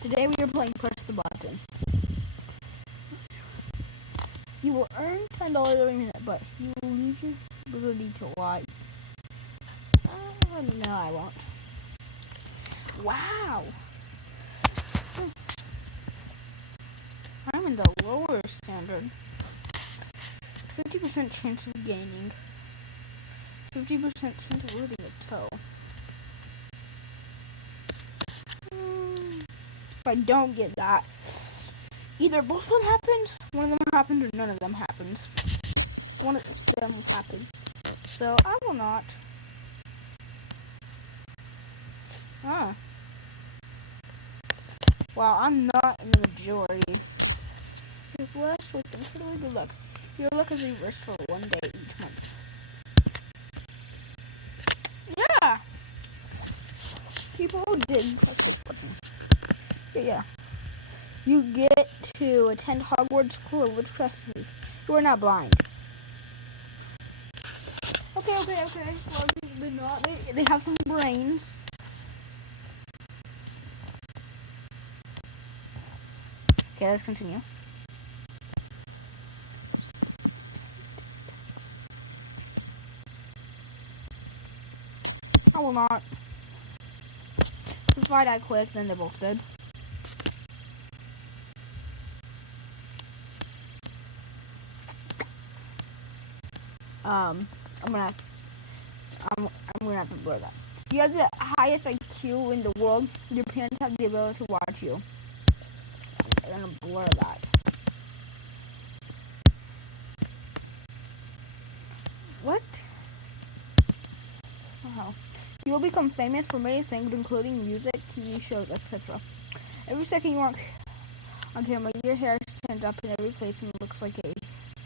Today we are playing Press the Button. You will earn $10 every minute, but you will lose your ability to lie. No, I won't. Wow. I'm in the lower standard. 50% chance of gaining. 50% chance of losing a toe. If I don't get that, either both of them happens, one of them happens, or none of them happens. One of them will happen. So I will not. Wow, I'm not in the majority. You're blessed with incredibly good luck. Your luck is reversed for 1 day each month. Yeah! People did press this button. Yeah. You get to attend Hogwarts School of Witchcraft. You are not blind. Okay. Well, they're not. They have some brains. Okay, let's continue. I will not. If I die quick, then they're both dead. I'm gonna have to blur that. You have the highest IQ in the world. Your parents have the ability to watch you. I'm gonna blur that. What? Wow. You will become famous for many things, including music, TV shows, etc. Every second you aren't on camera, your hair stands up in every place and looks like a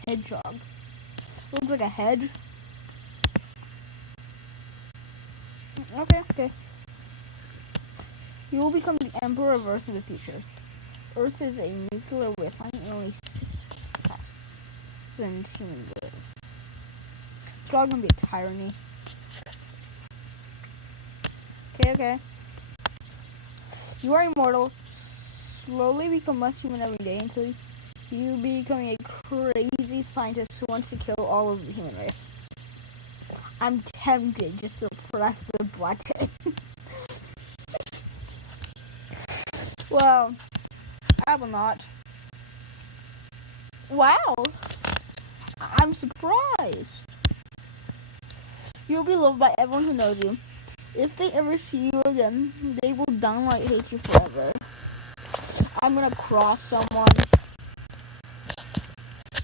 hedgehog. Looks like a hedge. Okay. You will become the Emperor of Earth in the future. Earth is a nuclear wasteland and only 6,000 humans live. It's probably gonna be a tyranny. Okay. You are immortal. Slowly become less human every day until you becoming a crazy scientist who wants to kill all of the human race. I'm tempted just to press the button. Well, I will not. Wow. I'm surprised. You'll be loved by everyone who knows you. If they ever see you again, they will downright hate you forever. I'm gonna cross someone.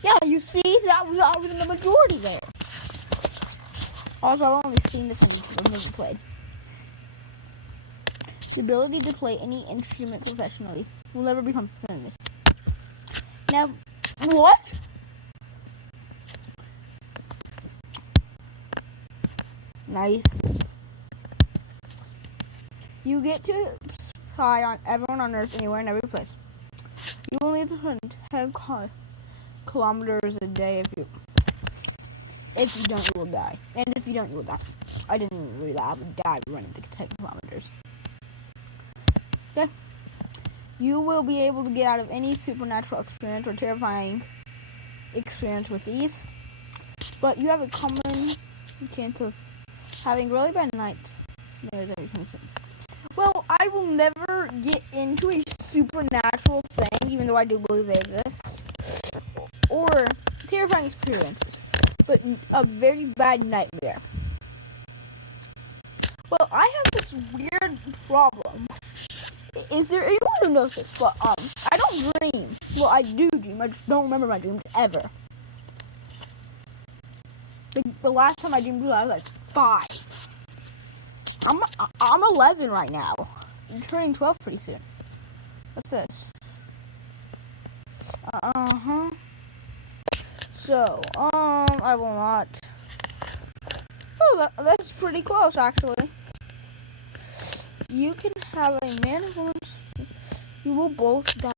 Yeah, you see? I was in the majority there. Also, I've only seen this one movie played. The ability to play any instrument professionally will never become famous. Now, what? Nice. You get to spy on everyone on Earth, anywhere, and every place. You will need to run 10 kilometers a day if you don't, you will die. And if you don't, you will die. I didn't really die. I would die running 10 kilometers. Okay. You will be able to get out of any supernatural experience or terrifying experience with ease. But you have a common chance of having really bad nightmares every time soon. Well, I will never get into a supernatural thing, even though I do believe they exist, or terrifying experiences, but a very bad nightmare. Well, I have this weird problem. Is there anyone who knows this? But I don't dream. Well, I do dream. I just don't remember my dreams ever. The last time I dreamed, I was like 5. I'm 11 right now. I'm turning 12 pretty soon. What's this? So, I will not. Oh, that's pretty close, actually. You can have a man who wants. You will both die